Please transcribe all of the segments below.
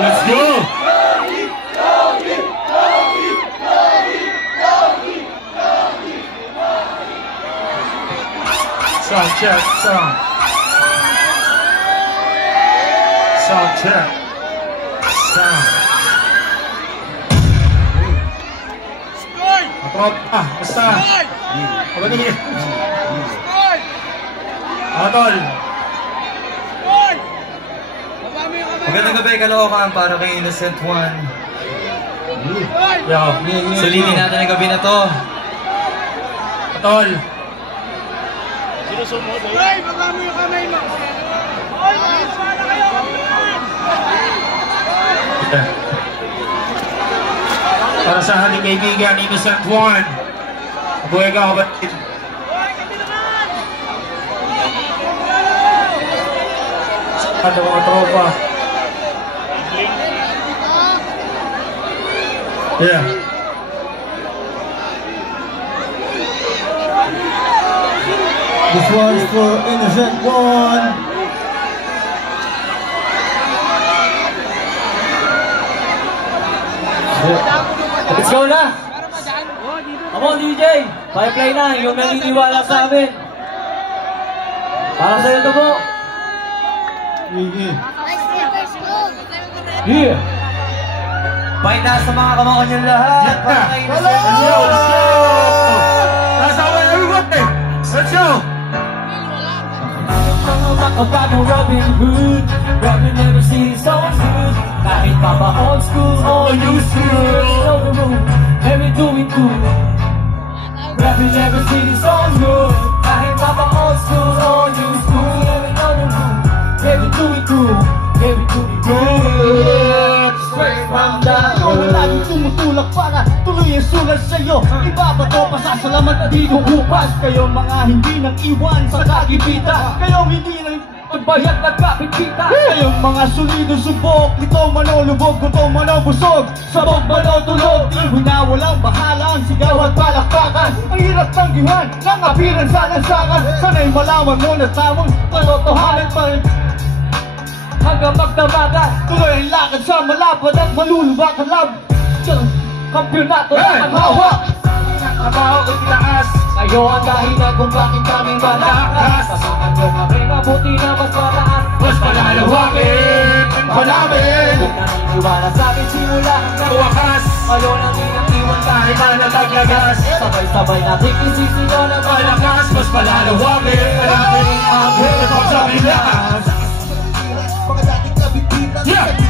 Let's go! Sound check, sound. Sound check. Sound. Matrot, basta. Pagdating. Atol. Magandang gabi, Caloocan, para kay Innocent One. Sulitin natin ang gabi na to. Atol. Sinusunod. Ay, magkamo yung kamay mo. Ay, para kayo. Para sa ating kaibigan, Innocent One. Mabuhay ka, kapatid. Ano mga tropa? Yeah. This one's for Innocent One. Let's go na! Come on, DJ! Fireplay na, yung naniniwala sa amin. Para sa'yo ito po. Yeah! Bye na sa mga kamakon nyo lahat. Para kay Innocent One. Let's go! Nasa away, everybody! Let's go! About no Robin Hood, Robin never see his own good. Kahit papa old school or new school, know the rule, every doing cool. Robin never see his own good. Kahit papa old school or new school, every know the rule, every doing cool, every doing good. Straight from the Ikaw na laging tumutulak para tuloy ang sulat sa'yo. Iba ba to pasasalamat at di huhupas? Kayo mga hindi nang iwan sa kagibita. Kayo hindi nang pagbayag at kapit-kita. Kayong mga solido subok, ito manolubog, ito manobusog, sabog manotulog. Ihon na walang bahala, ang sigaw at palakpakan. Ang hirap tanggihan ng apiran sa lansangan. Sana'y malaman mo na tamang kalotohanan pa rin. Hanggang magdamagan, tuloy ang lakad sa malapad at malulubak ang lab. Kampyonato na ang hawak. Trabaho at lakas. Kayo ang dahilan kung bakit kami malakas. Samahan nyo kami, mabuti na mas mataas. Mas palalawakin pa namin. Kung naniniwala sa akin simula hanggang wakas. Kayo nang inang-iwan Kahit na nataglagas. Sabay-sabay natin isisigaw na malakas. Mas palalawakin pa namin ang hirap sa bilas. Mga dating kabititan,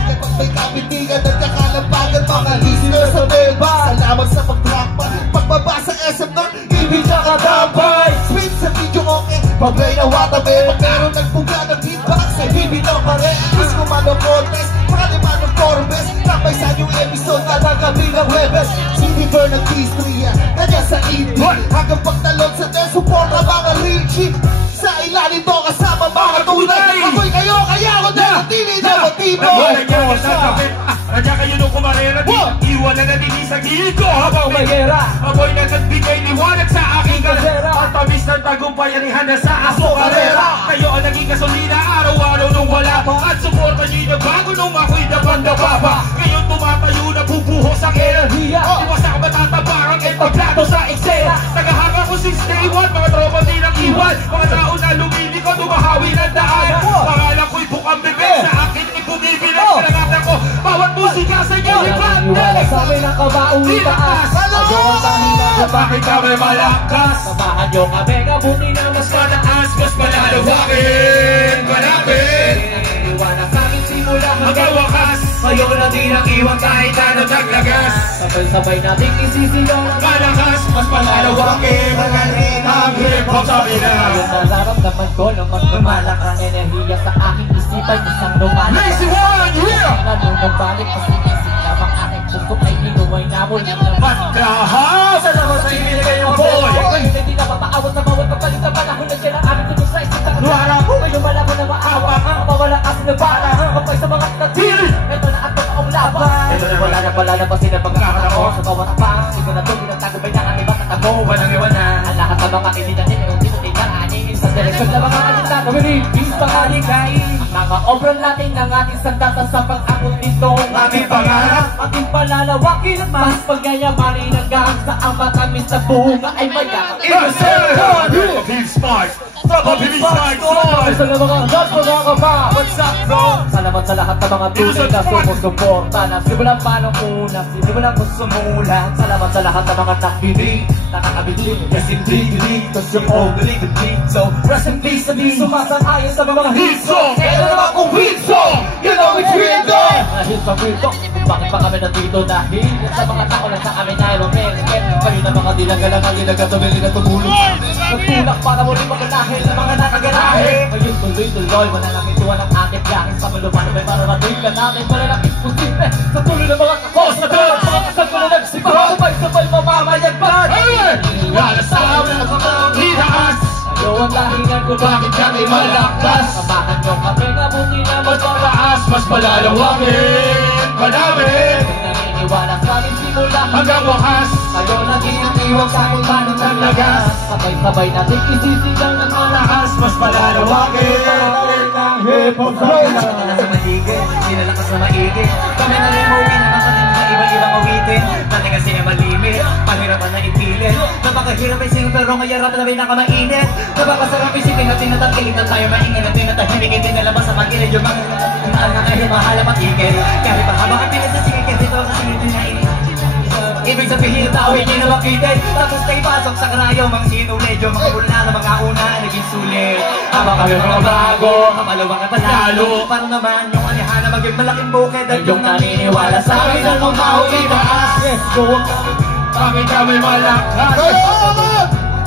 kapag may kabitigan, nagkakalampagan, mga listeners sa Melba. Salamat sa pagtrakpa, pagbaba sa SM North, ibig siya katambay. Spin sa video okay, pag may nawatabi, pag meron nagpuga ng beatbox, ay bibinaw pa rin. Miss ko man ang contest, pangalima ng Corbes, tambay sa yung episode, kada gabi ng Webes. Siniver ng T3, kanya sa EP, hanggang pagtalon sa test, support ang mga real cheap. Sa ilalim mo kasama mga tunay, ako'y kayo, kaya ako nanatili na motibo. Radya kayo nung kumarera, di iwan na nanili sa gilid ko habang may gera. Ako'y nagbigay liwanag sa aking kasera. At tamis ng tagumpay, anihan na sa aso karera. Kayo ang naging gasolina, araw-araw nung wala. At suporta niyo na bago nung ako'y dapang-dapa pa. Ngayon tumatayo na bubuhos ang enerhiya. Iwasak matatabarang ay pagplato sa eksena. Tagahanga ko since day one, mga tropa din ang iwan. Mga tao na lumili ko, tumahawi ng daan. Pangalan ko'y bukang bibig, sa akin ipumibilang. Pinagatan ko, bawat musika sa inyo ipan. Wala sa amin ang kabaong itaas. Kayo ang dahilan kung Bakit kami malakas? samahan nyo kami, kabuti na mas Mataas, mas palalawakin pa namin. Iwanan sa amin simula Hanggang wakas, Kayo na din ang iwan kahit na naglagas. Sabay-sabay natin isisigaw ng malakas, mas palalawakin magaling ang hip-hop sa Pinas. Yung nararamdaman ko na mas lumalakas ang enerhiya sa aking isipan, isang lumalakas. Lazy One, yeah! Nanunumbalik, pasinisip na bang aking Gusto ay inuway na muli naman. Magkahas! Salamat sa ibinigay yung boy! Hindi na mapaawat sa bawat kapalit na panahon na siya ang aming tunog sa isang kakasara. Ngayon wala mo na maawa, mawala kasi na para. Kapag sa mga natili, ito na at totoong laban. Ito na wala na pala na pasin ang pagkakataon. Sa bawat apang, ito na ito, pinagtagubay na ating matatamo. Walang iwanan, ang lahat ng mga kaibigan yung tinutin na aning sa direksyon na mga kalita. Kamilipis pa kalikain, mga obra natin ng ating sandata sa pag-akot nito. Ating pangarap, ating palalawakin at mas pagyayamanin hanggang sa ang matamis na bunga ay may salamat sa lahat ng mga tunay na sumusuporta. Nasimulan pa nung una, sinimulan ko sumulat. Salamat sa lahat ng mga nakinig, nakakabilig, yes indeed, cause you're all believing me. So rest in peace na di sumasang-ayon sa mga hit song. Kaya naman kung hit song, you know it's real though. Hit song, bakit pa kami nandito dahil sa mga tao na sa amin ay romance. Kayo na mga dilagalangan, dilagatumili na tumulong. Nagtulak para muli maganahin ng mga nakaganahe. Ngayon tuloy-tuloy, wala nang ituwa ng ating langit. Sa malupano may mararating ka natin, wala nang imposible. Sa tuloy ng mga kakos na doon, mga kasal ko na nagsipa. Sabay-sabay mamamayagpan. wala sa amin ang mga hitaas. Ayaw ang dahilan kung bakit kami malakas. Samahan nyo kami nga buti na Mas mataas, mas palalawangin pa namin. naniniwala sa amin simula Hanggang wakas, kayo naging iwag sa akin paano naglagas. Sabay-sabay natin isisigaw ng malakas. mas palalawangin ang hip-hop sa Nasa maligid, sinalakas na maigit. Kami na rin movie na nakasin mga iba-ibang awitin. Natin kasi na malimit, pahirapan na ipilit. Napakahirap ay sing pero ngayarap na pinakamainit. Napakasarap isipin natin na tagilid na tayo maingin natin na tahimik. Hindi nalabas sa magilid yung mga naan na kahit mahalap at ikil. Kahit pa habang ang pinis sa singit kasi ito ang singit na init. Ibig sabihin na tao hindi na makitin. Tapos kay pasok sa karayo, mga sinulid yung mga pula na mga una naging sulit. Habang kami mga bago, kamalawang at panalo. Para naman yung alihan na maging malaking bukid. At yung naniniwala sa amin ang mga itaas. Yes, go ang kami malakas.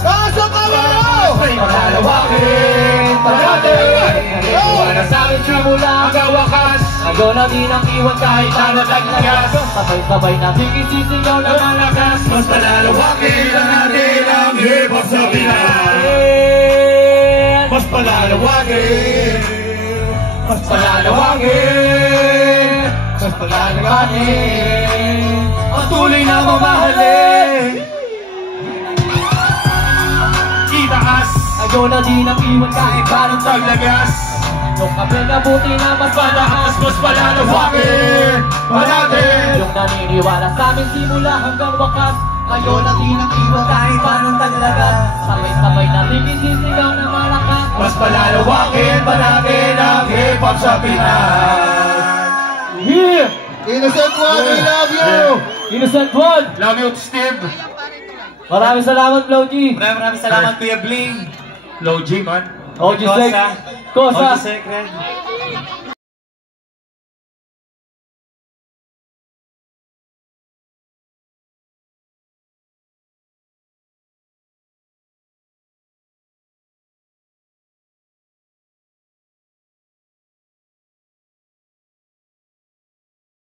Nasa kamera! May palalawangin pa natin. Wala sa amin simula hanggang wakas. Ayaw na din ang iwan kahit Sana taglagas, sabay-sabay natin isisigaw ng malakas. mas palalawangin na natin ang hip-hop sa Pinas. Mas palalawangin, mas palalawangin, mas palalawangin. Ang tuloy na mamahalin. Itaas, Ayaw na din ang iwan kahit paano taglagas, yung kape na buti na mas pataas, mas palalawangin pa natin. yung naniniwala sa amin simula hanggang wakas. Ayaw na din ang iwan kahit paano taglagas. Sabay-sabay natin isisigaw ng malakas. Mas palalawangin pa natin ang hip-hop sa Pinas. Yeah! Innocent one, we love you! Innocent one! Love you, Steve. Maraming salamat, Floji! Maraming salamat, Kuya Bling. Low G, man. OG Sek! Kosa! Secret.